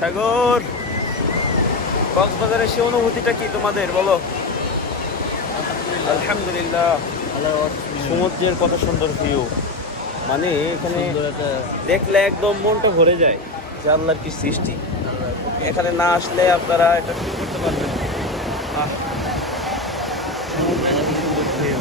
সাগর, কক্সবাজারের সে অনুভূতিটা কি তোমাদের বলো? আলহামদুলিল্লাহ, সমুদ্রের কত সুন্দর ভিউ, মানে এখানে দেখলে একদম মনটা ভরে যায় যে আল্লাহর কি সৃষ্টি। এখানে না আসলে আপনারা এটা ফিল করতে পারবেন না। আহ, সমুদ্রের কি সুন্দর ভিউ।